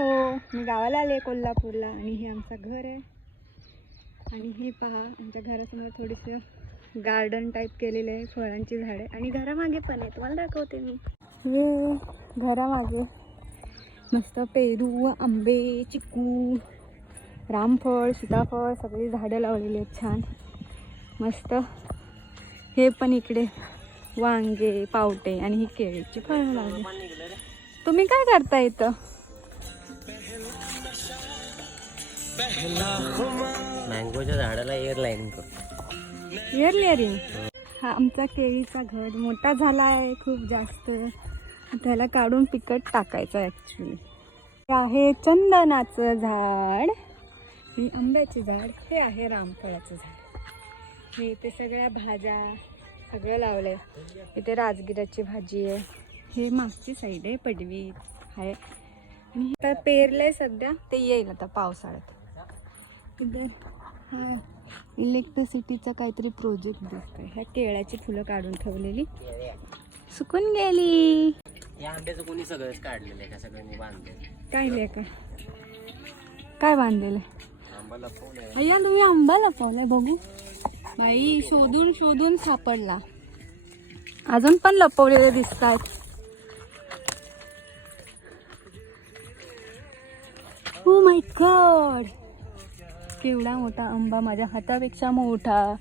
Hello मी गावाला आले कोल्हापूरला आणि हे आमचं घर आहे. आणि हे पहा आमच्या घरासमोर थोडीसं गार्डन टाईप केलेले आहे फळांची झाडे आणि घरामागे पण आहे तुम्हाला दाखवते मी. हे घरामागे मस्त पेरू आंबे चिकू रामफळ सीताफळ सगळी झाडं लावलेली आहेत छान. मस्त. हे पण इकडे वांगे पावटे आणि ही केळीची फळं लावली. तुम्ही काय करता इथं? मँगोच्या झाडाला एअर लाईनिंग करतो एअर लेअरिंग हा आमचा केळीचा घड मोठा झाला आहे खूप जास्त. त्याला काढून पिकट टाकायचं ॲक्च्युली हे आहे चंदनाचं झाड. ही आंब्याचे झाड हे आहे रामफळाचं झाड. हे इथे सगळ्या भाज्या सगळं लावलं आहे इथे राजगिराची भाजी आहे. हे मागची साईड आहे पडवी. आहे आणि आता पेरलं आहे सध्या ते येईल आता पावसाळ्यात. हा इलेक्ट्रिसिटीचा काहीतरी प्रोजेक्ट दिसतोय. ह्या केळ्याची फुलं काढून ठेवलेली. सुकून गेली. या आंब्याचं कोणी सगळंच काढलेलं आहे का? सगळ्यांनी बांधलेलं का? काय बांधलेलं अय्या तुम्ही आंबा लपवलाय बघू. बाई शोधून शोधून सापडला. अजून पण लपवलेले दिसतात. ओ माय गॉड केवढा मोठा आंबा माझ्या हातापेक्षा मोठा.